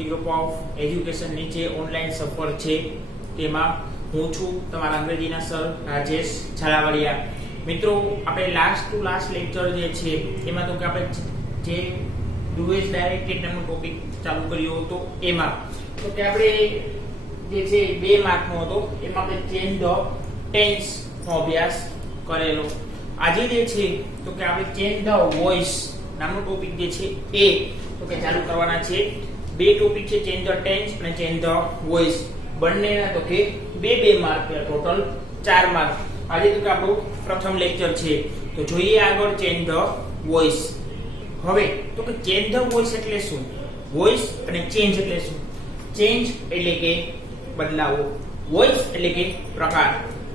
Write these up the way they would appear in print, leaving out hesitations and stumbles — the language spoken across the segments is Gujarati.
સરસ્વતી ગ્રુપ ઓફ એજ્યુકેશન નીચે ઓનલાઈન સફર છે તેમાં હું છું તમારા અંગ્રેજીના સર રાજેશ ઝાલાવાડિયા. મિત્રો, આપણે લાસ્ટ ટુ લાસ્ટ લેક્ચર જે છે એમાં તો કે આપણે જે ડુએસ ડાયરેક્ટેડ નામનો ટોપિક ચાલુ કર્યો હતો એમાં તો કે આપણે જે છે 2 માર્કનો હતો એમાં આપણે ચેન્જ ધ ટેન્સ નો અભ્યાસ કરેલો. આજે જે છે તો કે આપણે ચેન્જ ધ વોઇસ નામનો ટોપિક જે છે એ તો કે ચાલુ કરવાના છે. 2 ટોપિક છે, ચેન્જ ધ ટેન્સ અને ચેન્જ ધ વોઇસ. બંનેના તો કે 2 માર્ક, ટોટલ 4 માર્ક. આજે તો કે આપણું પ્રથમ લેક્ચર છે તો જોઈએ આગળ ચેન્જ ધ વોઇસ. હવે તો કે ચેન્જ ધ વોઇસ એટલે શું, વોઇસ અને ચેન્જ એટલે શું. ચેન્જ એટલે કે બદલાવો, વોઇસ એટલે કે પ્રકાર.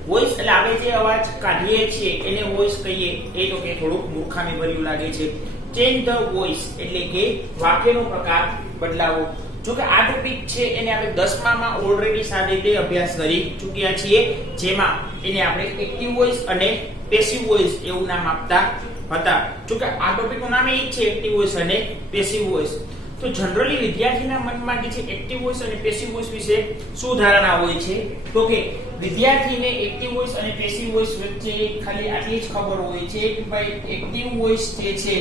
વોઇસ એટલે આપણે જે અવાજ કાઢીએ છીએ એને વોઇસ કહીએ એ તો કે થોડુંક મૂર્ખામી ભર્યું લાગે છે. ચેન્જ ધ વોઇસ એટલે કે વાક્યનો પ્રકાર બદલાવો. જો કે આ ટોપિક છે એને આપણે 10મામાં ઓલરેડી સારી રીતે અભ્યાસ કરી ચૂક્યા છીએ, જેમાં એને આપણે એક્ટિવ વોઇસ અને પેસિવ વોઇસ એવું નામ આપતા હતા. જો કે આ ટોપિકનું નામ એ જ છે, એક્ટિવ વોઇસ અને પેસિવ વોઇસ. તો જનરલી વિદ્યાર્થીના મનમાં જે છે એક્ટિવ વોઇસ અને પેસિવ વોઇસ વિશે શું ધારણા હોય છે તો કે વિદ્યાર્થીને એક્ટિવ વોઇસ અને પેસિવ વોઇસ વચ્ચે ખાલી આટલી જ ખબર હોય છે કે ભાઈ એક્ટિવ વોઇસ જે છે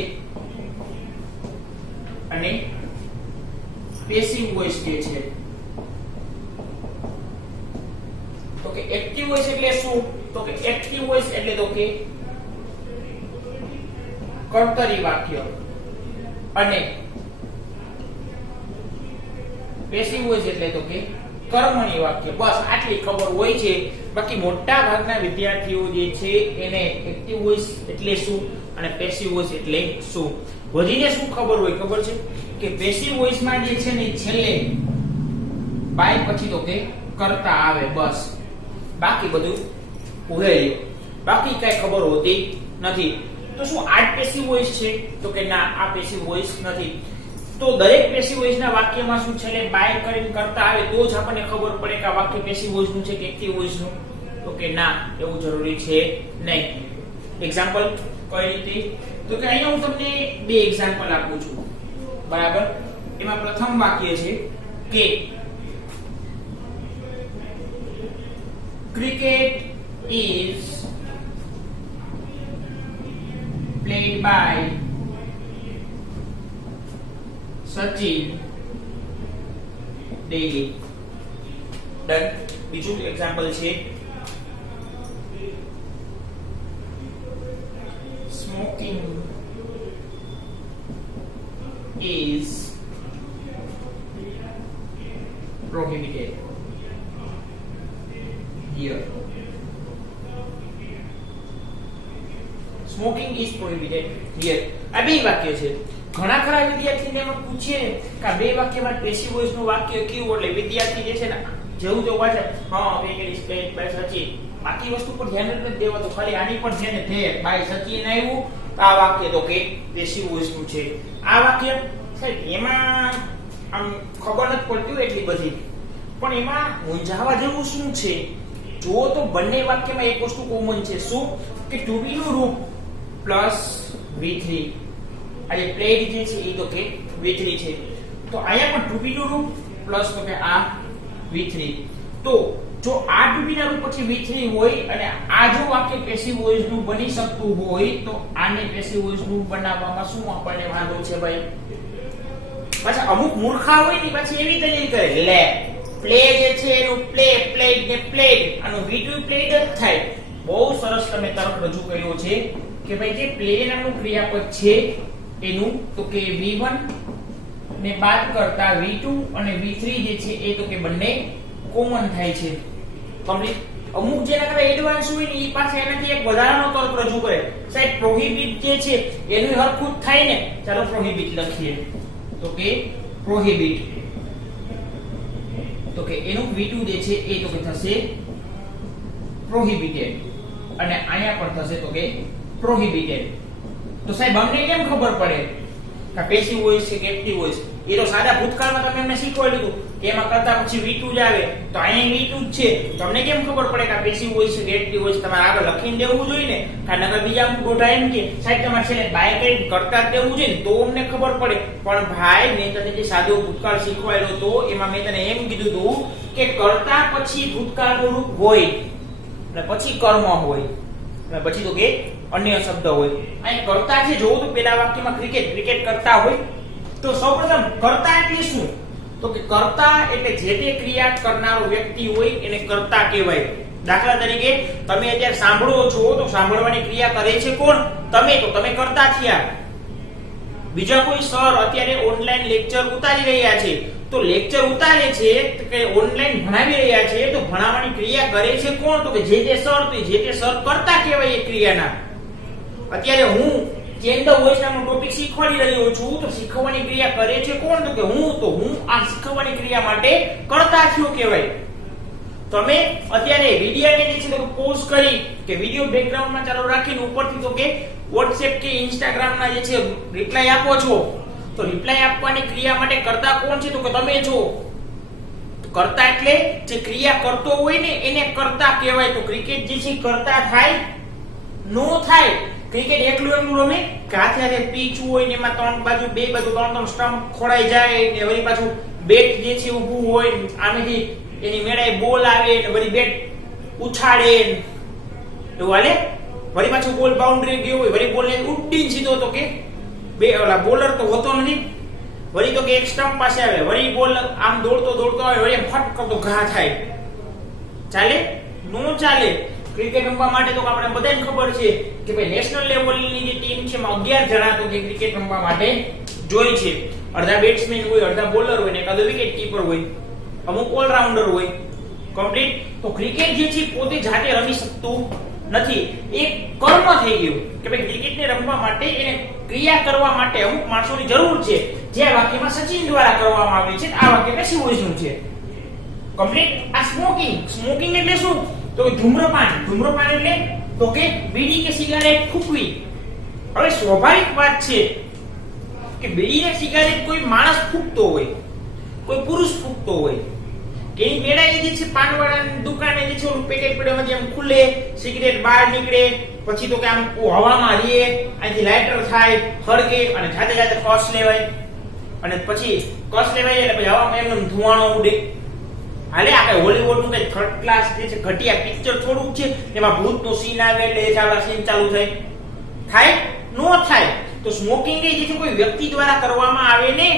અને પેસિવ વોઇસ જે છે. તો કે એક્ટિવ વોઇસ એટલે શું તો કે એક્ટિવ વોઇસ એટલે તો કે કર્તરી વાક્ય અને પેસિવ વોઇસ એટલે તો કે કર્મણી વાક્ય. બસ આટલી ખબર હોય છે. બાકી મોટા ભાગના વિદ્યાર્થીઓ જે છે એને એક્ટિવ વોઇસ એટલે શું અને પેસિવ વોઇસ એટલે શું વધીને શું ખબર હોય ખબર છે કે પેસિવ વોઇસમાં જે છે ને છેલ્લે બાય પછી તો કે કરતા આવે, બસ. બાકી બધું ભૂલાઈ ગયું, બાકી કઈ ખબર હોતી નથી. તો શું આ પેસિવ વોઇસ છે તો કે ના, આ પેસિવ વોઇસ નથી. તો દરેક પેસિવ વોઇસના વાક્યમાં શું છેલ્લે બાય કરીને કરતા આવે તો જ આપણને ખબર પડે કે આ વાક્ય પેસિવ વોઇસનું છે કે એક્ટિવ વોઇસનું. તો કે ના, એવું જરૂરી છે નહીં. એક્ઝામ્પલ કઈ રીતે તો કે અહીંયા હું તમને 2 એક્ઝામ્પલ આપું છું, બરાબર. એમાં પ્રથમ વાક્ય છે કે cricket is played by Sachin daily. Done. બીજું એક્ઝામ્પલ છે smoking is prohibited here. Smoking is prohibited here. આ 2 વાક્ય છે. ઘણા ખરા વિદ્યાર્થીને એમાં પૂછીએ કે આ 2 વાક્યમાં પેસિવ વોઇસ નું વાક્ય કયું, એટલે વિદ્યાર્થી જે છે ને જેવું જો વાંચે હા cricket is played by Sachin, બાકી વસ્તુ પર ધ્યાન જ નથી દેવાતું, ખાલી આની પર ધ્યાન દે બાય સચિન આવ્યું આ વાક્ય તો કે પેસિવ વોઇસ નું છે. આ વાક્ય સાહેબ એમાં આમ ખબર નથી પડતી એટલી બધી, પણ એમાં મૂંઝાવા જેવું શું છે જો તો બંને વાક્યમાં એક વસ્તુ કોમન છે. શું કે ટુ બી નું રૂપ પ્લસ V3. આ જે પ્લેડ જે છે એ તો કે V3 છે. તો અહીંયા પણ ટુ બી નું રૂપ પ્લસ તો કે આ V3. તો જો આ ટુ બી ના રૂપ પછી V3 હોય અને આ જો વાક્ય પેસિવ વોઇસ નું બની શકતું હોય તો આને પેસિવ વોઇસ નું બનાવવામાં શું આપણને વાંધો છે ભાઈ. પાછા અમુક મૂર્ખા હોય ને પછી એવી દલીલ કરે લે પ્લે જે છે એનું પ્લે, પ્લેડ ને પ્લેડ, આનું V2 પ્લેડ જ થાય. બહુ સરસ તમે તર્ક રજૂ કર્યો છે કે ભાઈ જે પ્લે નામનું ક્રિયાપદ છે એનું તો કે V1 ને બાદ કરતા V2 અને V3 જે છે એ તો કે બંને કોમન થાય છે. કમ્પ્લીટ. અમુક જેના કરતા એડવાન્સ હોય ને એ પાસે એનાથી એક વધારાનો તર્ક રજૂ કરે. સાહેબ પ્રોહિબિટ જે છે એનું હરખું જ થાય ને, ચાલો પ્રોહિબિટ લખીએ તો કે પ્રોહિબિટ તો કે એનું V2 જે છે એ તો કે થશે પ્રોહિબિટેડ અને અહીંયા પણ થશે તો કે પ્રોહિબિટેડ. તો સાહેબ અમને કેમ ખબર પડે કે પેસિવ વોઇસ છે કે એક્ટિવ વોઇસ? એ તો સાદા ભૂતકાળમાં તમે એમને શીખવાડી દીધું કે એમાં કરતા પછી V2 જ આવે તો અહીંયા V2 જ છે. તમને કેમ ખબર પડે કે આ પેસિવ વોઇસ છે કે એક્ટિવ વોઇસ? તમારે આગળ લખીને દેવું જોઈએ ને, કારણ કે બીજા ગોઠા એમ કે સાહેબ તમારે છે ને બાય કરીને કરતા જ દેવું જોઈએ ને તો અમને ખબર પડે. પણ ભાઈ મેં તને જે સાદો ભૂતકાળ શીખવાડ્યો તો એમાં મેં તને એમ કીધું હતું કે કરતા પછી ભૂતકાળનું રૂપ હોય અને પછી કર્મ હોય અને પછી તો કે અન્ય શબ્દ હોય. અહીં કરતા છે જોવું તો પેલા વાક્યમાં ક્રિકેટ કરતા હોય તો સૌપ્રથમ કરતા એટલે શું? તો કે કરતા એટલે જે તે ક્રિયા કરનારો વ્યક્તિ હોય એને કરતા કહેવાય. દાખલા તરીકે તમે અત્યારે સાંભળો છો તો સાંભળવાની ક્રિયા કરે છે કોણ? તમે. તો તમે કરતા થયા. બીજા કોઈ સર અત્યારે ઓનલાઈન લેક્ચર ઉતારી રહ્યા છે તો લેક્ચર ઉતારે છે કે ઓનલાઈન ભણાવી રહ્યા છે તો ભણાવવાની ક્રિયા કરે છે કોણ? તો કે જે તે સર. તો જે તે સર કરતા કહેવાય એ ક્રિયાના. અત્યારે હું ચેન્જ ધ વોઇસ નામનો ટોપિક શીખવાડી રહ્યો છું તો શીખવવાની ક્રિયા કરે છે કોણ? તો કે હું. તો હું આ શીખવવાની ક્રિયા માટે કરતા થયો કહેવાય. તમે અત્યારે વિડિયોને જે છે તો પોઝ કરી કે વિડિયો બેકગ્રાઉન્ડમાં ચાલુ રાખીને ઉપરથી તો કે WhatsApp કે Instagram ના જે છે રિપ્લાય આપો છો તો રિપ્લાય આપવાની ક્રિયા માટે કરતા કોણ છે? તો કે તમે છો. કરતા એટલે જે ક્રિયા કરતો હોય ને એને કરતા કહેવાય. તો ક્રિકેટ જે છે કરતા થાય નો થાય. ક્રિકેટ એકલું રમે હાથે હાથે પીચ હોય ને એમાં ત્રણ બાજુ ત્રણ સ્ટમ્પ ખોડાઈ જાય ને વળી પાછું બેટ જે છે ઊભું હોય આમેથી એની મેળાએ બોલ આવે ને વળી બેટ ઉછાળે એવું હાલે. વળી પાછું બોલ બાઉન્ડ્રી ગયો હોય વળી બોલ ને ઉડીને સીધો તો કે ઓલા બોલર તો હોતો નથી વળી તો કે એક સ્ટમ્પ પાસે આવે વળી બોલ આમ દોડતો આવે વળી ફટ કરતો ઘા થાય. ચાલે? નો ચાલે. ક્રિકેટ રમવા માટે તો આપણે બધાને ખબર છે કે ભાઈ નેશનલ લેવલની જે ટીમ છે એમાં 11 જણા તો કે ક્રિકેટ રમવા માટે જોઈ છે. અડધા બેટ્સમેન હોય, અડધા બોલર હોય ને એકાદો વિકેટ કીપર હોય, અમુક ઓલરાઉન્ડર હોય. કમ્પ્લીટ. તો ક્રિકેટ જે છે પોતે જાતે રમી શકતું નથી. એક કર્મ થઈ ગયું કે ભાઈ ક્રિકેટને રમવા માટે એને ક્રિયા કરવા માટે અમુક માણસોની જરૂર છે જે આ વાક્યમાં સચિન દ્વારા કરવામાં આવી છે. આ વાક્ય પેસિવ વોઇસનું છે. કમ્પ્લીટ. આ સ્મોકિંગ એટલે શું? તો ધૂમ્રપાન એટલે તો કે બીડી કે સિગારેટ ફૂંકવી. હવે સ્વાભાવિક વાત છે કે બીડી કે સિગારેટ કોઈ માણસ ફૂંકતો હોય, કોઈ પુરુષ ફૂંકતો હોય કે એની મેળાએ જે છે પાનવાળાની દુકાને જે છે ઓલું પેકેટ પડ્યું એમ ખુલે સિગરેટ બહાર નીકળે પછી તો કે આમ હવામાં રહે અહીંથી લાઇટર થાય હળગે અને જાતે કસ લેવાય અને પછી કસ લેવાય એટલે પછી હવામાં એમને ધુવાણો ઉડે. હાલે આપણે હોલીવુડનું કઈ થર્ડ ક્લાસ જે છે ઘટિયા પિક્ચર થોડુંક છે એમાં ભૂતનો સીન આવે એટલે એ ચાલા સીન ચાલુ થાય નો થાય. તો સ્મોકિંગ જે છે કોઈ વ્યક્તિ દ્વારા કરવામાં આવે ને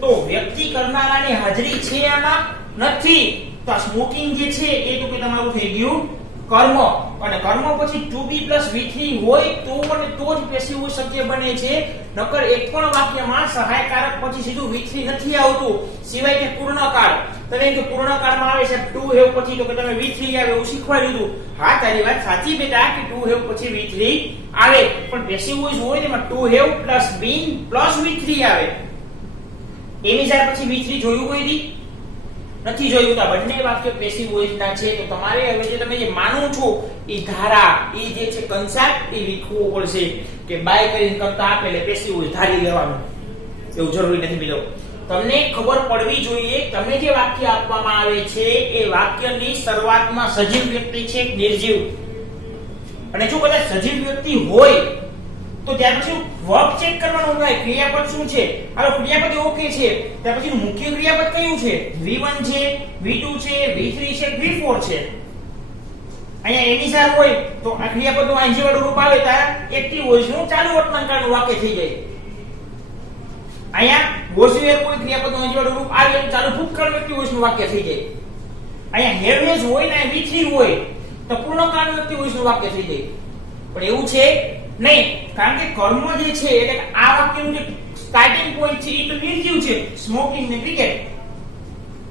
તો વ્યક્તિ કરનારાની હાજરી છે આમાં નથી. તો આ સ્મોકિંગ જે છે એ તો કે તમારું થઈ ગયું કર્મ. અને કર્મ પછી 2b + v3 હોય તો અને તો જ પેસિવ વોઇસ શક્ય બને છે. નકર એક પણ વાક્યમાં સહાયકારક પછી સીધું v3 નથી આવતું સિવાય કે પૂર્ણકાળ. તમે કે પૂર્ણકાળમાં આવે છે ટુ હેવ પછી તો કે તમે v3 આવે એવું શીખવાડ્યું હતું. હા તારી વાત સાચી બેટા કે ટુ હેવ પછી v3 આવે પણ પેસિવ વોઇસ હોય ને એમાં ટુ હેવ + બીન + v3 આવે. એની સાર પછી v3 જોયું કોઈ દી નથી જોયું. તો બંને વાક્ય પેસિવ વોઇસ ના છે. તો તમારે હવે જે તમે જે માનો છો એ ધારા એ જે છે કન્સેપ્ટ એ લખવો પડશે કે બાય કરીને કરતા આપે એટલે પેસિવ વોઇસ ધારી લેવાનું એવું જરૂરી નથી. બીજો તમને ખબર પડવી જોઈએ તમે જે વાક્ય આપવામાં આવે છે એ વાક્યની શરૂઆતમાં સજીવ વ્યક્તિ છે કે નિર્જીવ. અને જો કદાચ સજીવ વ્યક્તિ હોય તો ત્યાર પછી વર્બ ચેક કરવાનું હોય ક્રિયાપદ શું છે. હવે ક્રિયાપદ ઓકે છે ત્યાર પછીનું મુખ્ય ક્રિયાપદ કયું છે? V1 છે, V2 છે, V3 છે, V4 છે. અહીંયા એની સાર હોય તો આ ક્રિયાપદનું આંશિક વાળું રૂપ આવે ત્યારે એક્ટિવ વોઇસનું ચાલુ વર્તમાનકાળનું વાક્ય થઈ જાય. અહીંયા વોઇસવેર કોઈ ક્રિયાપદનું આંશિક વાળું રૂપ આવે તો ચાલુ ભૂતકાળનું એક્ટિવ વોઇસનું વાક્ય થઈ જાય. અહીંયા હેવ હેઝ હોય ને V3 હોય તો પૂર્ણકાળનું એક્ટિવ વોઇસનું વાક્ય થઈ જાય. પણ એવું છે નહીં કારણ કે કર્મ જે છે એટલે આ વાક્યનું જે સ્ટાર્ટિંગ પોઈન્ટ છે એ તો નિર્જીવ છે સ્મોકિંગ ને ક્રિકેટ.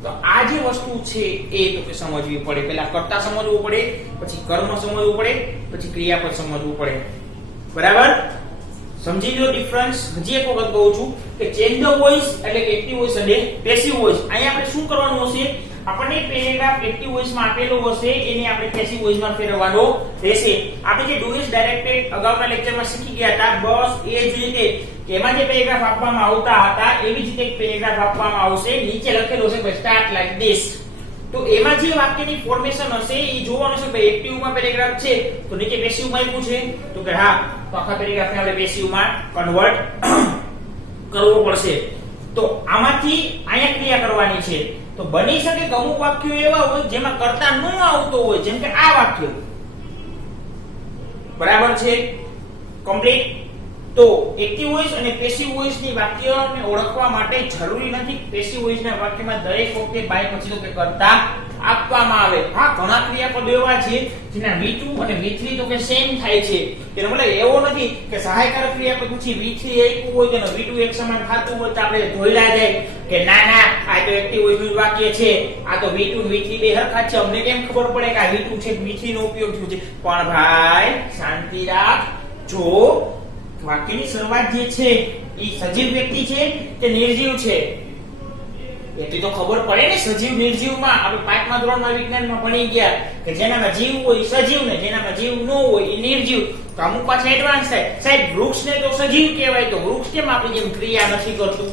તો આ જે વસ્તુ છે એ તો કે સમજવી પડે. પહેલા કર્તા સમજવું પડે પછી કર્મ સમજવું પડે પછી ક્રિયાપદ સમજવું પડે. બરાબર? સમજી લો ડિફરન્સ. હજી એક વખત કહું છું કે ચેન્જ ધ વોઇસ એટલે કે એક્ટિવ વોઇસ અને પેસિવ વોઇસ. અહીંયા આપણે શું કરવાનું હશે આપણને પેરેગ્રાફ એક્ટિવ વોઇસમાં આપેલો હશે એને આપણે પેસિવ વોઇસમાં ફેરવવાનો રહેશે. આપણે જે ડુ ઇઝ ડાયરેક્ટેડ અગાઉના લેક્ચરમાં શીખી ગયા હતા બસ એ જ રીતે કે એમાં જે પેરેગ્રાફ આપવામાં આવતા હતા એવી જ રીતે એક પેરેગ્રાફ આપવામાં આવશે. નીચે લખેલું છે કે સ્ટાર્ટ લાઈક ધીસ. તો એમાં જે વાક્યની ફોર્મેશન હશે એ જોવાનું છે. ભાઈ એક્ટિવમાં પેરેગ્રાફ છે તો નીચે પેસિવમાં આવ્યું છે તો કે હા તો આખા પેરેગ્રાફને આપણે પેસિવમાં કન્વર્ટ કરવો પડશે. તો આમાંથી અહીંયા ક્રિયા કરવાની છે. તો બની શકે કે અમુક વાક્યો એવા હોય જેમાં કર્તા ન આવતો હોય, જેમ કે આ વાક્ય. બરાબર છે? કમ્પ્લીટ. તો એક્ટિવ વોઇસ અને પેસિવ વોઇસ ની વાક્યને ઓળખવા માટે જરૂરી નથી પેસિવ વોઇસ ના વાક્યમાં દરેક વખતે બાય પછી તો કે કર્તા આપવામાં આવે. હા, ઘણા ક્રિયાપદો એવા છે જેના V2 અને V3 તો કે સેમ થાય છે. એનો મતલબ એવો નથી કે સહાયકારક ક્રિયાપદ પછી V3 આપ્યું હોય તો V2 એક સમાન થતું હોય તો આપણે ધોઈલા જાય કે ના ના આ તો એક્ટિવ વોઇસ નું વાક્ય છે, આ તો V2 V3 બે હરખા છે, અમને કેમ ખબર પડે કે આ V2 છે V3 નો ઉપયોગ થયો છે. પણ ભાઈ શાંતિ રાખ. જો વાક્યની શરૂઆત જે છે એ સજીવ વ્યક્તિ છે કે નિર્જીવ છે એટલી તો ખબર પડે ને. સજીવ નિર્જીવમાં આપણે 5મા ધોરણમાં વિજ્ઞાનમાં ભણી ગયા કે જેનામાં જીવ હોય સજીવ ને જેનામાં જીવ ન હોય એ નિર્જીવ. તો અમુક પાછા એડવાન્સ થાય સાહેબ વૃક્ષને તો સજીવ કહેવાય તો વૃક્ષ કેમ આપણી જેમ ક્રિયા નથી કરતું?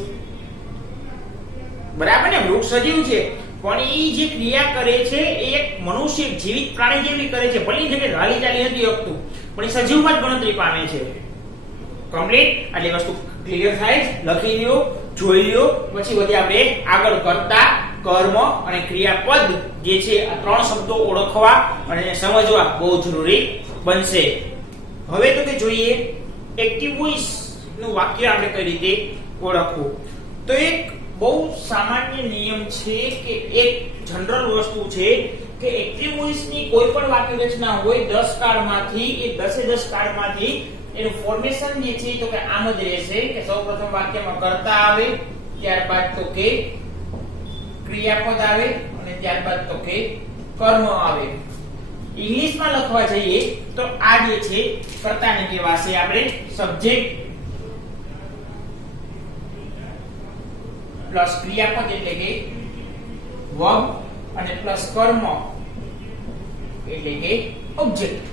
બરાબર ને, વૃક્ષ સજીવ છે પણ એ જે ક્રિયા કરે છે એ એક મનુષ્ય જીવિત પ્રાણી જેવી કરે છે. ભલે જે હાલી ચાલી નથી શકતું પણ એ સજીવમાં જ ગણતરી પામે છે. કમ્પ્લીટ. આટલી વસ્તુ ક્લિયર થાય. લખી લ્યો, જોઈ લ્યો, પછી વધી આપણે આગળ કર્તા, કર્મ અને ક્રિયાપદ જે છે આ ત્રણ શબ્દો ઓળખવા અને એને સમજવા બહુ જરૂરી બનશે. હવે તો કે જોઈએ એક્ટિવ વોઇસ નું વાક્ય આપણે કઈ રીતે ઓળખવું. તો એક બહુ સામાન્ય નિયમ છે કે એક જનરલ વસ્તુ છે કે એક્ટિવ વોઇસ ની કોઈ પણ વાક્ય રચના હોય 10 કાર્ડમાંથી એ 10 કાર્ડમાંથી એનું ફોર્મેશન જે છે તો કે આમ જ રહેશે કે સૌપ્રથમ વાક્યમાં કર્તા આવે, ત્યારબાદ તો કે ક્રિયાપદ આવે અને ત્યારબાદ તો કે કર્મ આવે. ઇંગ્લિશમાં લખવા જઈએ તો આ જે છે કર્તાને કહેવાશે આપણે સબ્જેક્ટ પ્લસ ક્રિયાપદ એટલે કે વર્બ અને પ્લસ કર્મ એટલે કે ઓબ્જેક્ટ.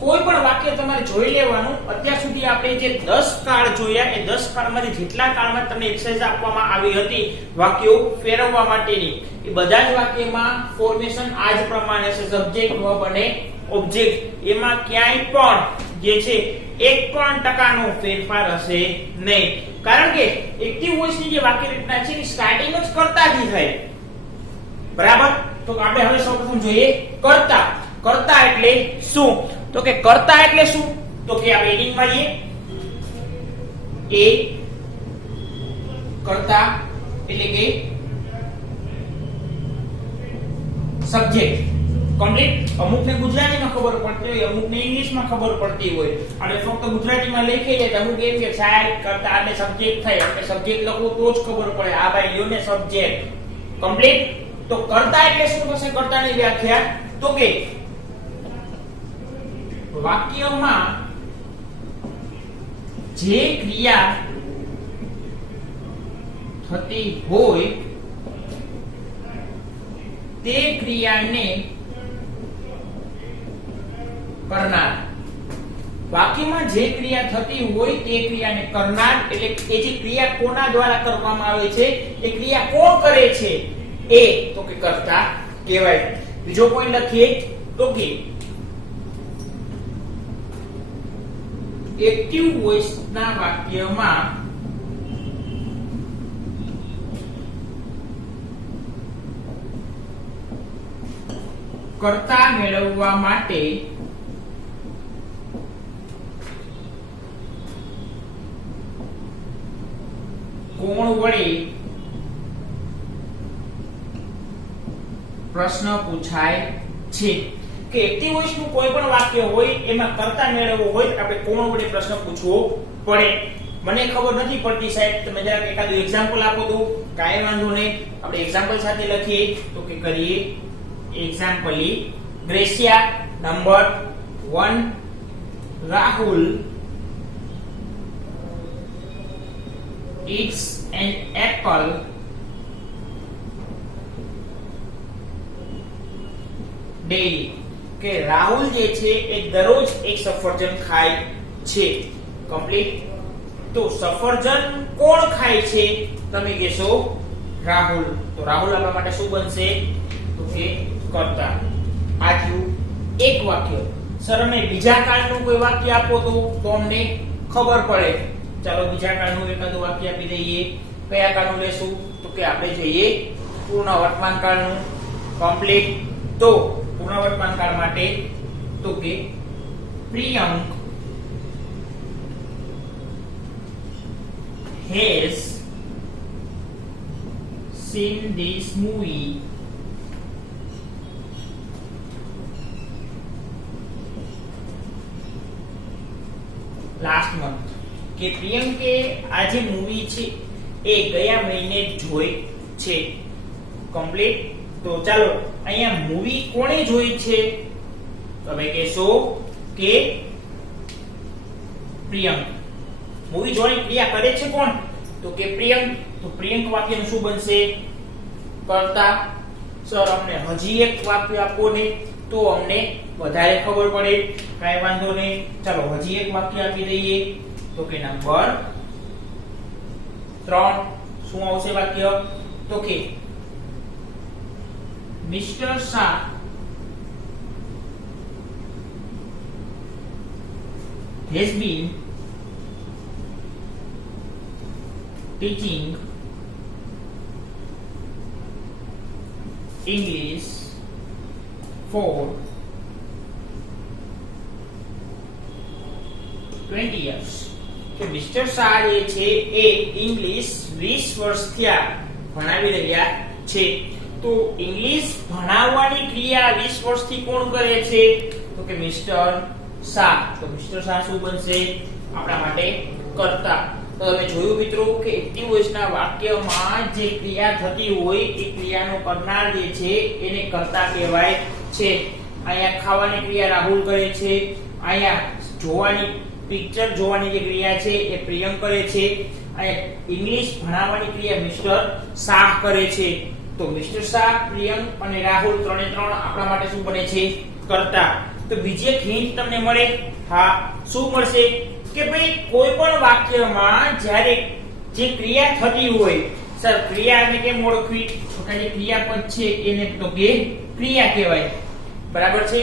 કોઈ પણ વાક્ય તમારે જોઈ લેવાનું. અત્યાર સુધી આપણે જે 10 કાર્ડ જોયા એ 10 કાર્ડમાંથી જેટલા કાર્ડમાં તમને એક્સરસાઇઝ આપવામાં આવી હતી વાક્યો ફેરવવા માટેની એ બધા જ વાક્યમાં ફોર્મેશન આ જ પ્રમાણે છે સબ્જેક્ટ વર્બ અને ઓબ્જેક્ટ. એમાં ક્યાંય પણ જે છે 1% નો ફેરફાર હશે નહીં. કારણ કે એક્ટિવ વોઇસ ની જે વાક્ય રચના છે એ સ્ટાર્ટિંગ જ કર્તાથી થાય. બરાબર? તો આપણે હવે સૌપ્રથમ જોઈએ કર્તા. કર્તા એટલે શું? તો કે કર્તા એટલે શું? તો કે આપણે હેડિંગ મારીએ એ કર્તા એટલે કે સબ્જેક્ટ. કમ્પ્લીટ. અમુકને ગુજરાતીમાં ખબર પડતી હોય, અમુકને ઇંગ્લિશમાં ખબર પડતી હોય અને ફક્ત ગુજરાતીમાં લખી જાય તો અમુક એમ કે સાહેબ કર્તા એટલે સબ્જેક્ટ થાય એટલે સબ્જેક્ટ લખવું તો જ ખબર પડે. આ ભાઈ લ્યો ને સબ્જેક્ટ. કમ્પ્લીટ. તો કર્તા એટલે શું થશે? કર્તાની વ્યાખ્યા તો કે વાક્યમાં જે ક્રિયા થતી હોય તે ક્રિયાને કરનાર. વાક્યમાં જે ક્રિયા થતી હોય તે ક્રિયાને કરનાર એટલે એ જે ક્રિયા કોના દ્વારા કરવામાં આવે છે એ ક્રિયા કોણ કરે છે એ તો કે કર્તા કહેવાય. બીજો પોઈન્ટ લખીએ તો કે એક્ટિવ વોઇસ ના વાક્યમાં કર્તા મેળવવા માટે કોણ વડે પ્રશ્ન પૂછાય છે. કે એક્ટિવ વોઇસ નું કોઈ પણ વાક્ય હોય એમાં કર્તા મેળવવો હોય આપણે કોણ વડે પ્રશ્ન પૂછવો પડે. મને ખબર નથી પડતી સાહેબ, તમે જરાક એકાદું એક્ઝામ્પલ આપો તો. કાંઈ વાંધો નહીં, આપણે એક્ઝામ્પલ સાથે લખીએ તો કે કરીએ exempli gratia number 1 Rahul eats an apple daily, કે રાહુલ જે છે એ દરરોજ એક સફરજન ખાય છે. કમ્પ્લીટ. તો સફરજન કોણ ખાય છે? તમે કહેશો રાહુલ. તો રાહુલ આપણા માટે શું બનશે? તો કે કર્તા. આ થયું એક વાક્ય. સર અમે બીજા કાળનું કોઈ વાક્ય આપો તો અમને ખબર પડે. ચાલો બીજા કાળનું એકાદું વાક્ય આપી દઈએ. કયા કાળનું લેશું? તો કે આપણે જોઈએ પૂર્ણ વર્તમાન કાળનું. કમ્પ્લીટ. તો પૂર્ણ વર્તમાન કાળ માટે તો કે Priyank has seen this movie last month. કે પ્રિયંકે આ જે મૂવી છે એ ગયા મહિને જોઈ છે. કમ્પ્લીટ. તો ચાલો અહીંયા મૂવી કોણે જોઈ છે? તમે કહેશો કે પ્રિયંક. મૂવી જોવાની ક્રિયા કરે છે કોણ? તો કે પ્રિયંક. તો પ્રિયંક વાક્યનું શું બનશે? કર્તા. સર અમને હજી એક વાક્ય આપો ને તો અમને વધારે ખબર પડે. કાંઈ વાંધો નહીં, ચાલો હજી એક વાક્ય આપી દઈએ. તો કે નંબર 3 શું આવશે વાક્ય? તો કે mister Shah has been teaching English for 20 years. કે મિસ્ટર શાહ જે છે એ ઇંગ્લિશ 20 વર્ષ થયા ભણાવી રહ્યા છે. તો ઇંગ્લિશ ભણાવવાની ક્રિયા 20 વર્ષથી કોણ કરે છે? તો કે મિસ્ટર શાહ. તો મિસ્ટર શાહ શું બનશે? આપણા માટે કર્તા. તો તમે જોયું મિત્રો કે એક્ટિવ વોઇસના વાક્યમાં જે ક્રિયા થતી હોય એ ક્રિયાનો કરનાર જે છે એને કર્તા કહેવાય છે. અહીંયા ખાવાની ક્રિયા રાહુલ કરે છે. અહીંયા જોવાની પિક્ચર જોવાની જે ક્રિયા છે એ પ્રિયંક કરે છે. અહીંયા ઇંગ્લિશ ભણાવવાની ક્રિયા મિસ્ટર શાહ કરે છે. તો મિસ્ટર શાહ, પ્રિયંક અને રાહુલ ત્રણે ત્રણ આપણા માટે શું બને છે? કર્તા. તો બીજી એક હિન્ટ તમને મળે. હા, શું મળશે? કે ભાઈ કોઈ પણ વાક્યમાં જ્યારે જે ક્રિયા થતી હોય, સર ક્રિયાને કેમ ઓળખવી? તો કે જે ક્રિયાપદ છે એને તો કે ક્રિયા કહેવાય. બરાબર છે?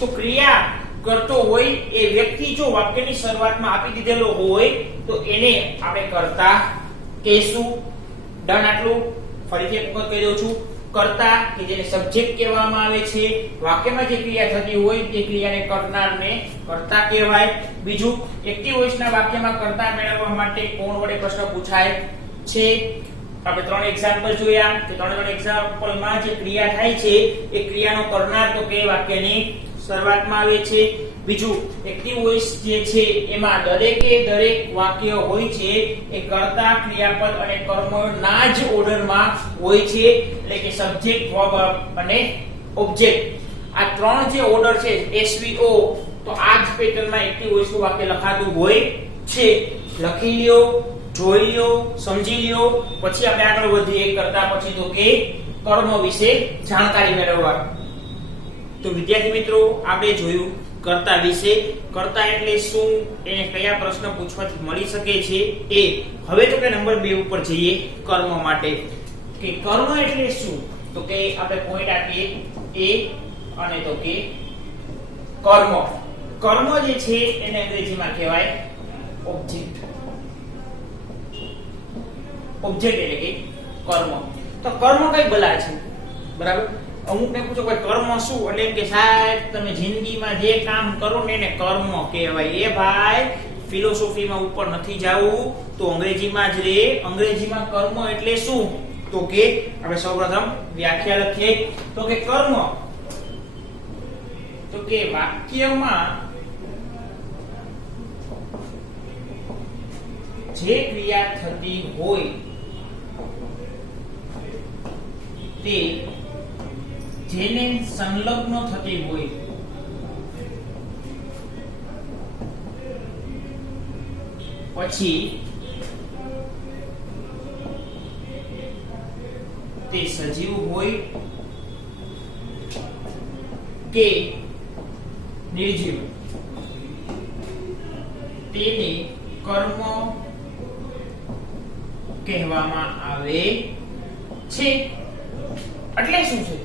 તો ક્રિયા કરતો હોય એ વ્યક્તિ જો વાક્યની શરૂઆતમાં આપી દીધેલો હોય તો એને આપણે કર્તા કહેશું. ડન. આટલું ફરીથી એક વખત કહી દઉં છું. કર્તા કે જેને સબ્જેક્ટ કહેવામાં આવે છે. વાક્યમાં જે ક્રિયા થતી હોય તે ક્રિયાને કરનારને કર્તા કહેવાય. બીજું, એક્ટિવ વોઇસના વાક્યમાં કર્તા મેળવવા માટે કોણ વડે પ્રશ્ન પૂછાય છે? આપણે ત્રણ એક્ઝામ્પલ જોયા કે ત્રણ એક્ઝામ્પલમાં જે ક્રિયા થાય છે એ ક્રિયાનો કરનાર તો કે વાક્યની શરૂઆતમાં આવે છે. બીજું, એક્ટિવ વોઇસ જે છે એમાં દરેકે દરેક વાક્ય હોય છે એ કર્તા, ક્રિયાપદ અને કર્મના જ ઓર્ડરમાં હોય છે. એટલે કે સબ્જેક્ટ, વર્બ અને ઓબ્જેક્ટ. આ ત્રણ જે ઓર્ડર છે SVO, તો આ જ પેટર્નમાં એક્ટિવ વોઇસનું વાક્ય લખાતું હોય છે. લખી લ્યો, જોઈ લ્યો, સમજી લ્યો, પછી આપણે આગળ વધીએ કરતા પછી તો કે કર્મ વિશે જાણકારી મેળવવા. તો વિદ્યાર્થી મિત્રો, આપણે જોયું કર્તા વિશે. કર્તા એટલે શું, એને કયા પ્રશ્ન પૂછવાથી મળી શકે છે એ. હવે તો કે નંબર 2 ઉપર જઈએ કર્મ માટે. કે કર્મ એટલે શું? તો કે આપણે પોઈન્ટ આપીએ એ અને તો કે કર્મ. કર્મ જે છે એને અંગ્રેજીમાં કહેવાય ઓબ્જેક્ટ. ઓબ્જેક્ટ એટલે કે કર્મ. તો કર્મ કઈ ભલા છે? બરાબર. અમુક ને પૂછો કે કર્મ શું, એટલે એમ કે સાહેબ તમે જિંદગીમાં જે કામ કરો ને એને કર્મ કહેવાય. એ ભાઈ ફિલોસોફીમાં ઉપર નથી જાવું, તો અંગ્રેજીમાં જ રે. અંગ્રેજીમાં કર્મ એટલે શું? તો કે આપણે સૌપ્રથમ વ્યાખ્યા લખીએ. તો કે કર્મ તો કે વાક્યમાં જે ક્રિયા થતી હોય તે જેને સંલગ્ન થતી હોય પછી તે સજીવ હોય કે નિર્જીવ તેને કર્મ કહેવામાં આવે છે. એટલે શું છે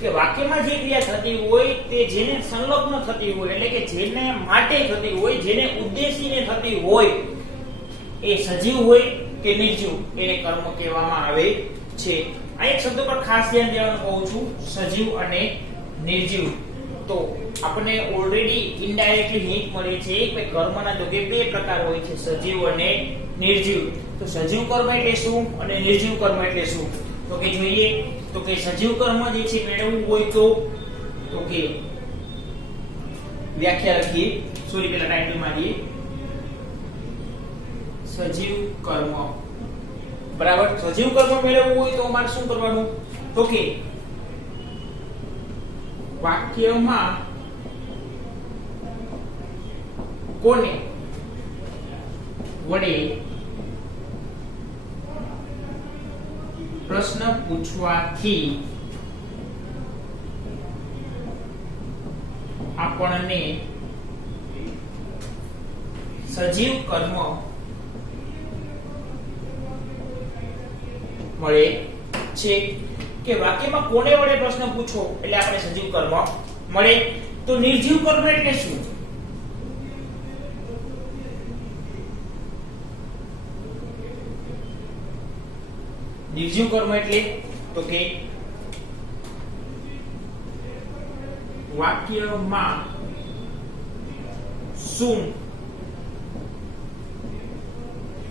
કે વાક્યમાં જે ક્રિયા થતી હોય તે જેને સંલગ્ન થતી હોય એટલે કે જેને માટે થતી હોય, જેને ઉદ્દેશીને થતી હોય, એ સજીવ હોય કે નિર્જીવ, એને કર્મ કહેવામાં આવે છે. આ એક શબ્દ પર ખાસ ધ્યાન દેવાનું કહું છું, સજીવ અને નિર્જીવ. તો આપણને ઓલરેડી ઇનડાયરેક્ટલી હિન્ટ મળે છે કે કર્મના જો કે બે પ્રકાર હોય છે, સજીવ અને નિર્જીવ. તો સજીવ કર્મ એટલે શું અને નિર્જીવ કર્મ એટલે શું? તો કે જોઈએ તો કે સજીવ કર્મ જે છે મેળવવું હોય તો કે વ્યાખ્યા લખીએ, સોરી પેલા ટાઇટલ મારીએ, સજીવ કર્મ. બરાબર, સજીવ કર્મ મેળવવું હોય તો અમારે શું કરવાનું? તો કે વાક્યમાં કોને વડે પ્રશ્ન પૂછવાથી આપણને સજીવ કર્મ મળે છે. કે વાક્યમાં કોને વડે પ્રશ્ન પૂછો એટલે આપણે સજીવ કર્મ મળે. તો નિર્જીવ કર્મ એટલે શું? નિર્જીવ કર્મ એટલે તો કે વાક્યમાં શું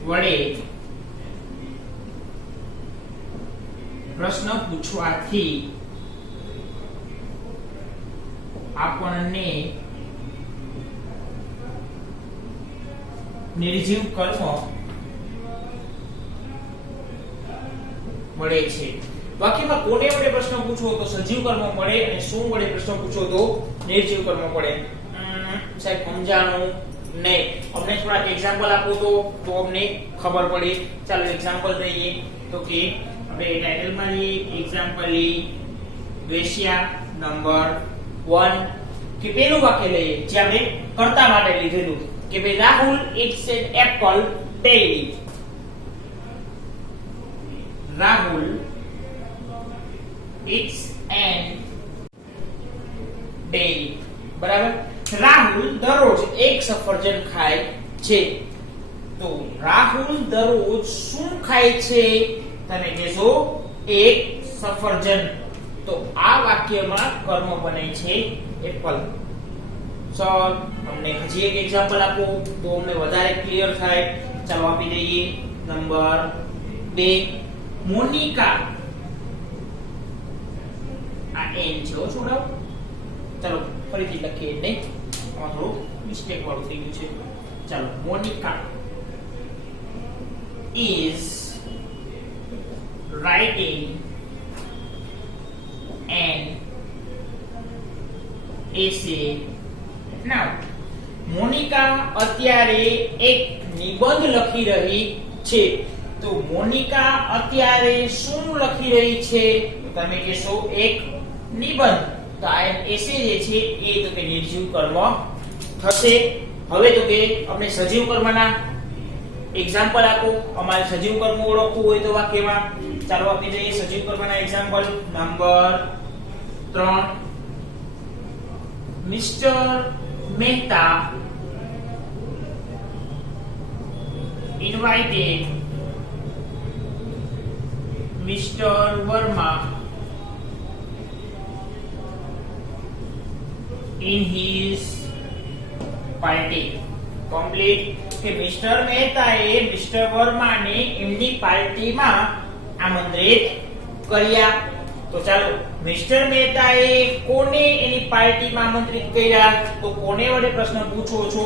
વડે પ્રશ્ન પૂછવાથી આપણને નિર્જીવ કર્મ મળે છે. વાક્યમાં કોને વડે પ્રશ્ન પૂછો તો સજીવ કર્મ મળે અને શું વડે પ્રશ્ન પૂછો તો નિર્જીવ કર્મ મળે. સાહેબ સમજાણું નહીં, અમને થોડાક એક્ઝામ્પલ આપો તો અમને ખબર પડે. ચાલો એક્ઝામ્પલ લઈએ. તો કે આપણે ટાઇટલ માં લઈએ એક્ઝામ્પલ વેશ્યા નંબર 1 કે પેલું વાક્ય લઈએ જે આપણે કર્તા માટે લીધેલું કે ભાઈ Rahul eats an apple daily. Rahul eats an daily. બરાબર, રાહુલ દરરોજ એક સફરજન ખાય છે. તો રાહુલ દરરોજ શું ખાય છે? તમે કહેશો એક સફરજન. તો આ વાક્યમાં કર્મ બને છે એપલ. સર તમને હજી એક એક્ઝામ્પલ આપો તો અમને વધારે ક્લિયર થાય. ચાલો આપી દઈએ નંબર 2 મોનિકા. આ એન છે છોડાવ. ચાલો ફરીથી લખીએ નહીં, આમાં થોડું મિસ્ટેક વાળું થઈ ગયું છે. ચાલો Monica is writing an essay now. Monica અત્યારે એક નિબંધ લખી રહી છે. તો મોનિકા અત્યારે શું લખી રહી છે? તમે કહેશો એક નિબંધ. તો આ એસે જે છે એ તો કે નિર્જીવ કર્મ થશે. હવે તો કે આપણે સજીવ કર્મના એક્ઝામ્પલ આપો. અમારે સજીવ કર્મ ઓળખવું હોય તો વાક્યમાં ચાલો આપી દઈએ સજીવ કર્મના example. Number 3 mister Mehta invited Mr. Verma in his party. Complete. કે મિસ્ટર મહેતાએ મિસ્ટર વર્માને એમની પાર્ટીમાં આમંત્રિત કર્યા. તો ચાલો મિસ્ટર મહેતાએ કોને એની પાર્ટીમાં આમંત્રિત કર્યા? તો કોને વડે પ્રશ્ન પૂછો છો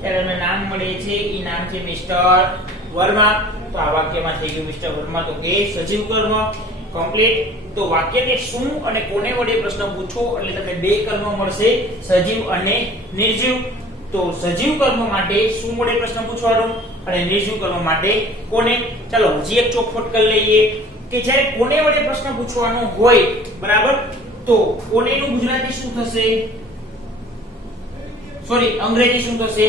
ત્યારે તમને નામ મળે છે, એ નામ છે મિસ્ટર વર્મા. તો આ વાક્યમાં થઈ ગયું મિસ્ટર વર્મા તો કે સજીવ કર્મ. કમ્પ્લીટ. તો વાક્યને શું અને કોને વડે પ્રશ્ન પૂછો એટલે તમને બે કર્મ મળશે, સજીવ અને નિર્જીવ. તો સજીવ કર્મ માટે શું વડે પ્રશ્ન પૂછવાનો અને નિર્જીવ કર્મ માટે કોને. ચાલો હજી એક ચોખવટ કરી લઈએ કે જ્યારે કોને વડે પ્રશ્ન પૂછવાનો હોય, બરાબર, તો ઓનેનું ગુજરાતી શું થશે? સોરી, અંગ્રેજી શું થશે?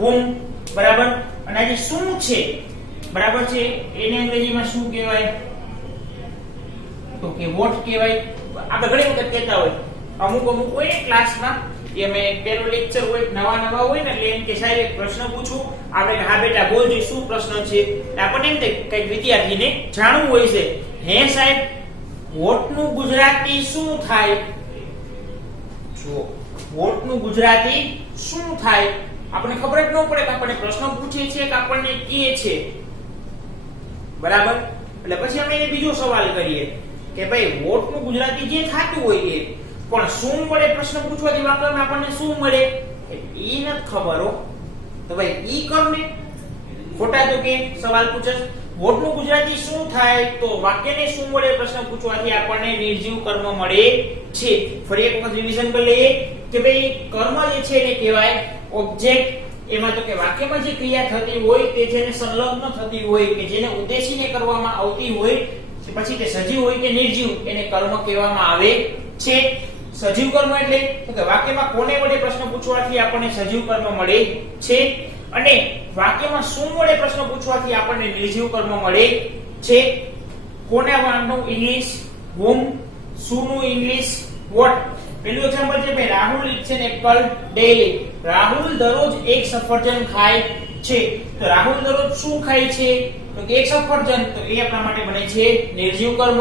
womb, બરાબર. અને આ જે શું છે, બરાબર છે, એને અંગ્રેજીમાં શું કહેવાય? તો કે વોટ કહેવાય. આપણે ઘણી વખત કહેતા હોય, અમુક હોય ને ક્લાસમાં, કે અમે પેલો લેક્ચર હોય, નવા હોય ને, એટલે એમ કે સાહેબ એક પ્રશ્ન પૂછું, આપણે હા બેટા બોલજો શું પ્રશ્ન છે. આપણને એમ થાય કઈક વિદ્યાર્થીને જાણવું હોય છે, હે સાહેબ વોટનું ગુજરાતી શું થાય? જો વોટનું ગુજરાતી શું થાય આપણને ખબર જ ન પડે કે આપણને પ્રશ્ન પૂછે છે કે આપણને કહે છે, બરાબર. એટલે પછી આપણે એને બીજો સવાલ કરીએ કે ભાઈ વોટનું ગુજરાતી જે થાતું હોય એ, પણ શું મળે પ્રશ્ન પૂછવાથી વાક્યમાં આપણને શું મળે એ નથી ખબર હો. તો ભાઈ ઈ કરને ખોટા તો કે સવાલ પૂછે વોટનું ગુજરાતી શું થાય, તો વાક્યને શું મળે પ્રશ્ન પૂછવાથી આપણને નિર્જીવ કર્મ મળે છે. ફરી એક વખત રિવિઝન કરી લઈએ કે ભાઈ કર્મ જે છે એને કહેવાય ઓબ્જેક્ટ. એમાં તો કે વાક્યમાં જે ક્રિયા થતી હોય તે જેને સંલગ્ન થતી હોય કે જેને ઉદ્દેશીને કરવામાં આવતી હોય, પછી તે સજીવ હોય કે નિર્જીવ, એને કર્મ કહેવામાં આવે છે. સજીવ કર્મ એટલે તો કે વાક્યમાં કોને વડે પ્રશ્ન પૂછવાથી આપણને સજીવ કર્મ મળે છે, અને વાક્યમાં શું વડે પ્રશ્ન પૂછવાથી આપણને નિર્જીવ કર્મ મળે છે. કોને વાળનું ઇંગ્લિશ whom, શુંનું ઇંગ્લિશ what. પેલું એક્ઝામ્પલ છે ભાઈ Rahul eats an apple daily. Rahul દરરોજ એક સફરજન ખાય છે. તો રાહુલ દરરોજ શું ખાય છે? તો કે એક સફરજન. તો એ આપણા માટે બને છે નિર્જીવ કર્મ.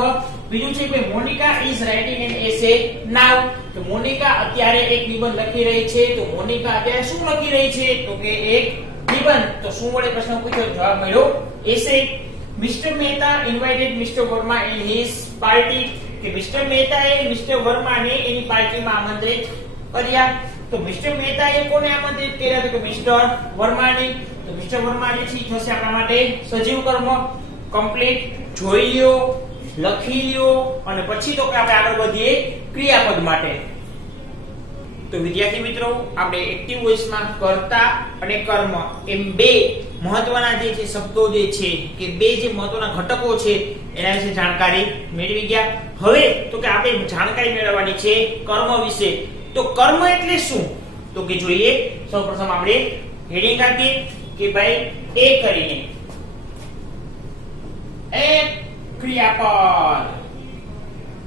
બીજું છે કે Monica is writing an essay now. તો મોનિકા અત્યારે એક નિબંધ લખી રહી છે. તો મોનિકા અત્યારે શું લખી રહી છે? તો કે એક નિબંધ. તો શું વડે પ્રશ્ન પૂછ્યો? જવાબ મળ્યો essay. Mr. Mehta invited Mr. Verma in his party. કે મિસ્ટર મહેતાએ મિસ્ટર વર્માને એની પાર્ટીમાં આમંત્રિત કર્યા. તો મિસ્ટર મહેતાએ કોને આમંત્રિત કર્યા? તો મિસ્ટર વર્માને. તો મિસ્ટર વર્મા જે છે થશે આપણા માટે સજીવ કર્મ. કમ્પ્લીટ જોઈ લ્યો, લખી લ્યો, અને પછી તો કે આપણે આગળ વધીએ ક્રિયાપદ માટે. તો વિદ્યાર્થી મિત્રો, આપણે એક્ટિવ વોઇસમાં કર્તા અને કર્મ એમ બે મહત્વના જે છે શબ્દો જે છે કે બે જે મહત્વના ઘટકો છે એના વિશે જાણકારી મેળવી ગયા. હવે તો કે આપણે જાણકારી મેળવવાની છે કર્મ વિશે. તો કર્મ એટલે શું? તો કે જોઈએ સૌપ્રથમ આપણે હેડિંગ આપીએ કે ભાઈ એ કરીને એક ક્રિયાપદ.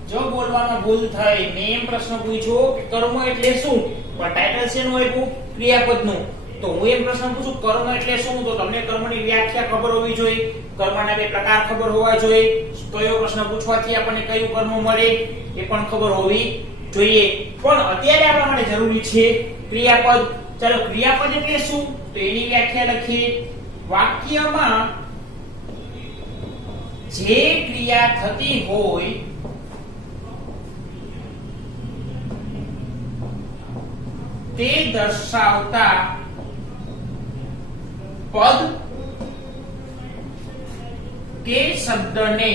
જો બોલવામાં ભૂલ થઈ, મેં એમ પ્રશ્ન પૂછ્યો કે કર્મ એટલે શું, પણ ટાઇટલ શેનું આપ્યું? ક્રિયાપદનું. તો હું એમ પ્રશ્ન પૂછું કર્મ એટલે શું, તો તમને કર્મની વ્યાખ્યા ખબર હોવી જોઈએ, કર્મના બે પ્રકાર ખબર હોવા જોઈએ, કયો પ્રશ્ન પૂછવાથી આપણને કયું કર્મ મળે એ પણ ખબર હોવી જોઈએ. પણ અત્યારે આપણા માટે જરૂરી છે ક્રિયાપદ. ચાલો ક્રિયાપદ એટલે શું, તો એની વ્યાખ્યા લખીએ. વાક્યમાં જે ક્રિયા થતી હોય તે દર્શાવતા પદ કે શબ્દને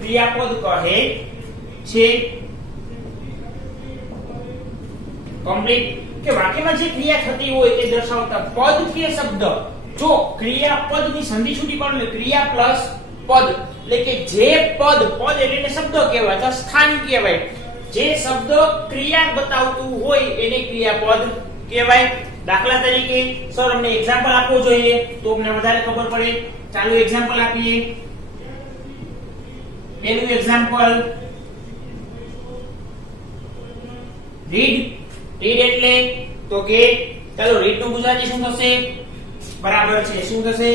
ક્રિયાપદ કહે છે. કમ્પ્લીટ કે વાક્યમાં જે ક્રિયા થતી હોય તે દર્શાવતા પદ કે શબ્દ. જો ક્રિયાપદની સંધિ છૂટી પડે એટલે ક્રિયા પ્લસ પદ, એટલે કે જે પદ એટલે એને શબ્દ કહેવાય અથવા સ્થાન કહેવાય. જે શબ્દ ક્રિયા બતાવતું હોય એને ક્રિયાપદ કહેવાય. દાખલા તરીકે સર અમને એક્ઝામ્પલ આપવો જોઈએ તો અમને વધારે ખબર પડે. ચાલો એક્ઝામ્પલ આપીએ. પહેલું એક્ઝામ્પલ રીડ. રીડ એટલે તો કે ચાલો રીડ નું ગુજરાતી શું થશે? બરાબર છે, શું થશે?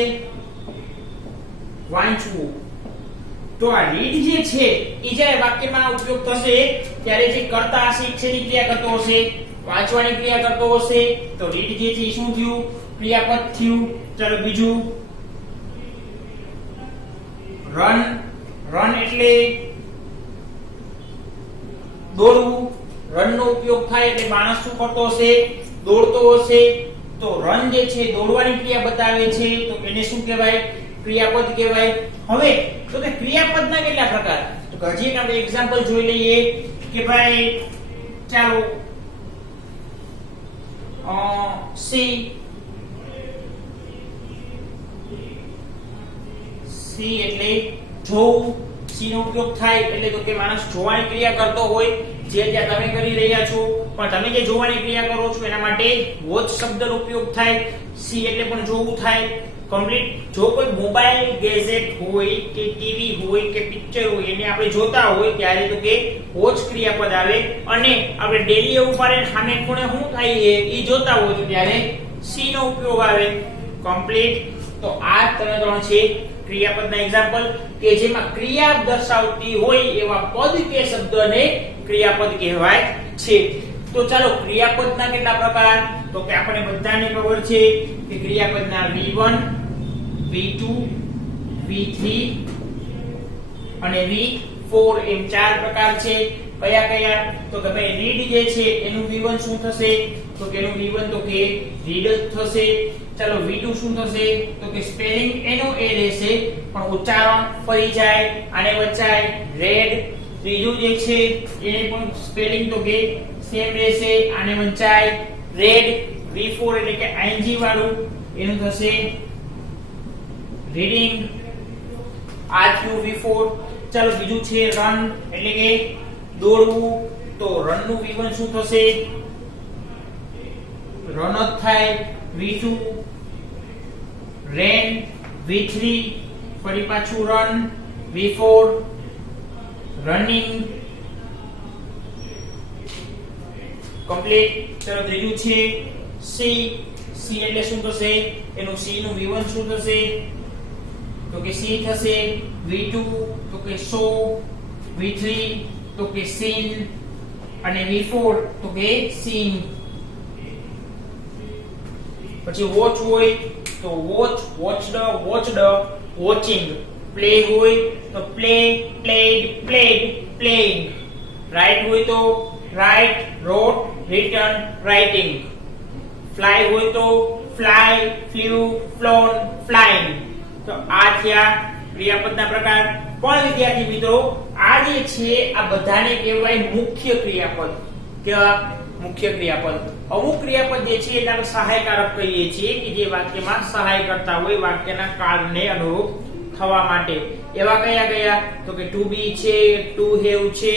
વાંચવું. તો આ રીડ જે છે એ જ્યારે વાક્યમાં ઉપયોગ થશે ત્યારે જે કર્તા હશે શેની ક્રિયા કરતો હશે? વાંચવાની ક્રિયા કરતો હશે. તો રીડ જે છે શું થયું? ક્રિયાપદ થયું. ચાલો બીજું રન. રન એટલે દોડવું. રન નો ઉપયોગ થાય એટલે માણસ શું કરતો હશે? દોડતો હશે. તો રન જે છે દોડવાની ક્રિયા બતાવે છે, તો એને શું કહેવાય? ક્રિયાપદ કહેવાય. હવે તો કે ક્રિયાપદના કેટલા પ્રકાર? તો હજી એક આપણે એક્ઝામ્પલ જોઈ લઈએ કે ભાઈ ચાલો સી. સી એટલે જોવું, સી નો ઉપયોગ થાય એટલે તો કે માણસ જોવાની ક્રિયા કરતો હોય, જે ત્યાં તમે કરી રહ્યા છો, પણ તમે જે જોવાની ક્રિયા કરો છો એના માટે વોચ શબ્દનો ઉપયોગ થાય, સી એટલે પણ જોવું થાય. કમ્પ્લીટ. જો કોઈ મોબાઈલ ગેજેટ હોય કે ટીવી હોય કે પિક્ચર હોય એને આપણે જોતા હોય ત્યારે તો કે વોચ ક્રિયાપદ આવે, અને આપણે ડેલી એવું પારે સામે ખૂણે શું થાય એ જોતા હોય તો ત્યારે સી નો ઉપયોગ આવે. કમ્પ્લીટ. તો આ ત્રણ છે ક્રિયાપદના એક્ઝામ્પલ કે જેમાં ક્રિયા દર્શાવતી હોય એવા પદ કે શબ્દને ક્રિયાપદ કહેવાય છે. તો ચાલો ક્રિયાપદના કેટલા પ્રકાર, તો કે આપણે બધાને ખબર છે કે ક્રિયાપદના V1 V2 V3 અને V4 એમ ચાર પ્રકાર છે. કયા કયા, તો કે ભાઈ રીડ જે છે એનું V1 શું થશે, તો કે એનું V1 તો કે રીડ થશે. ચાલો V2 શું થશે, તો કે સ્પેલિંગ એનું એ રહેશે પણ ઉચ્ચારણ ફરી જાય, આને વચાય રેડ. ત્રીજું જે છે એને પણ સ્પેલિંગ તો કે સેમ રહેશે, આને વંચાય રેડ. V4 એટલે કે ing વાળું એનું થશે રીડિંગ. આ થયું V4. ચાલો બીજું છે રન એટલે કે દોડવું, તો રન નું V1 શું થશે, રન જ થાય. V2 રેન, V3 ફરી પાછું રન, V4 રનિંગ. કમ્પ્લીટ. ચલો ત્રીજું છે સી. સી એટલે શું થશે, એનું સી નું V1 શું થશે, તો કે સી થશે. V2 તો કે સો, V3 તો કે સીન અને V4 તો કે સીન. પછી વોચ હોય તો watch, watched, watched, watching. Play હોય તો play, played, played, playing. Write હોય તો write, wrote, written, writing. Fly હોય તો ફ્લાય, ફ્લ્યુ, ફ્લોન, ફ્લાઇંગ. તો આ થયા ક્રિયાપદના પ્રકાર. પણ વિદ્યાર્થી મિત્રો આ જે છે આ બધાને કહેવાય મુખ્ય ક્રિયાપદ. કેવા? મુખ્ય ક્રિયાપદ. અમુક ક્રિયાપદ જે છે એને આપણે સહાયકારક કહીએ છીએ કે જે વાક્યમાં સહાય કરતા હોય વાક્યના કાળને અનુરૂપ થવા માટે. એવા કયા કયા, તો કે ટુ બી છે, ટુ હેવ છે,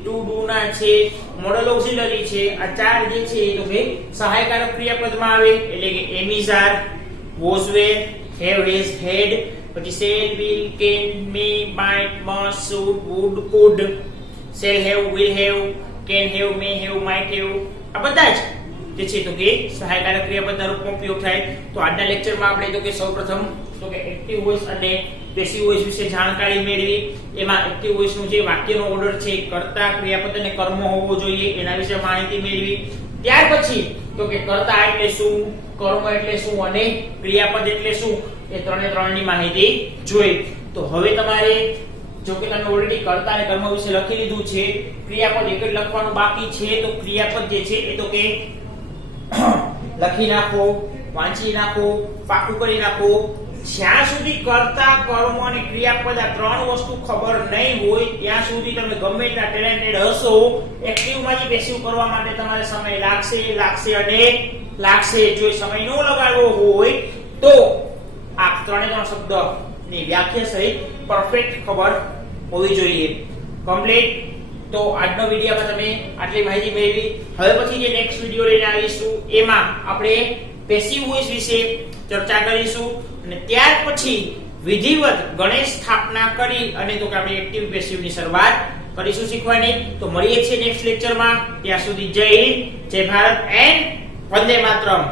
ટુ ડુ ના છે, મોડલ ઓક્સિલરી છે. આ ચાર જે છે તો કે સહાયકારક ક્રિયાપદમાં આવે એટલે કે am is are, was were, have has had, પછી shall, will, can, may, might, must, should, would, could, shall have, will have, can have, may have, might have. આ બધા જ જે છે તો કે સહાયકારક ક્રિયાપદના રૂપમાં ઉપયોગ થાય. તો આજના લેક્ચરમાં આપણે તો કે સૌપ્રથમ તો કે એક્ટિવ વોઇસ અને પેસિવ વોઇસ વિશે જાણકારી મેળવી. એમાં એક્ટિવ વોઇસ નું જે વાક્યનો ઓર્ડર છે કર્તા, ક્રિયાપદ અને કર્મ હોવો જોઈએ એના વિશે માહિતી મેળવી. ત્યાર પછી તો કે કર્તા એટલે શું, કર્મ એટલે શું અને ક્રિયાપદ એટલે શું, એ ત્રણે ત્રણની માહિતી જોઈ. તો હવે તમારે જો કે તમે ઓલરેડી કર્તા અને કર્મ વિશે લખી લીધું છે, ક્રિયાપદ એક જ લખવાનું બાકી છે. તો ક્રિયાપદ જે છે એ તો કે લખી નાખો, વાંચી નાખો, પાકું કરી નાખો. જ્યાં સુધી કર્તા, કર્મ અને ક્રિયાપદ આ ત્રણ વસ્તુ ખબર નહીં હોય ત્યાં સુધી તમે ગમે એટલા ટેલેન્ટેડ હશો, એક્ટિવમાંથી પેસિવ કરવા માટે તમારે સમય લાગશે અને લાગશે. જો સમય ન લગાડવો હોય તો આ ત્રણે ત્રણ શબ્દની વ્યાખ્યા સહિત પરફેક્ટ ખબર હોવી જોઈએ. કમ્પ્લીટ. તો આજનો વિડિયોમાં તમે આટલી માહિતી મેળવી. હવે પછી જે નેક્સ્ટ વિડિયો લઈને આવીશું એમાં આપણે પેસિવ વોઇસ વિશે ચર્ચા કરીશું અને ત્યાર પછી વિધિવત ગણેશ સ્થાપના કરી અને તો કે આપણે એક્ટિવ પેસિવ ની શરૂઆત કરીશું શીખવાની. તો મળીએ છીએ નેક્સ્ટ લેક્ચરમાં. ત્યાં સુધી જય હિન્દ, જય ભારત એન્ડ વંદે માતરમ.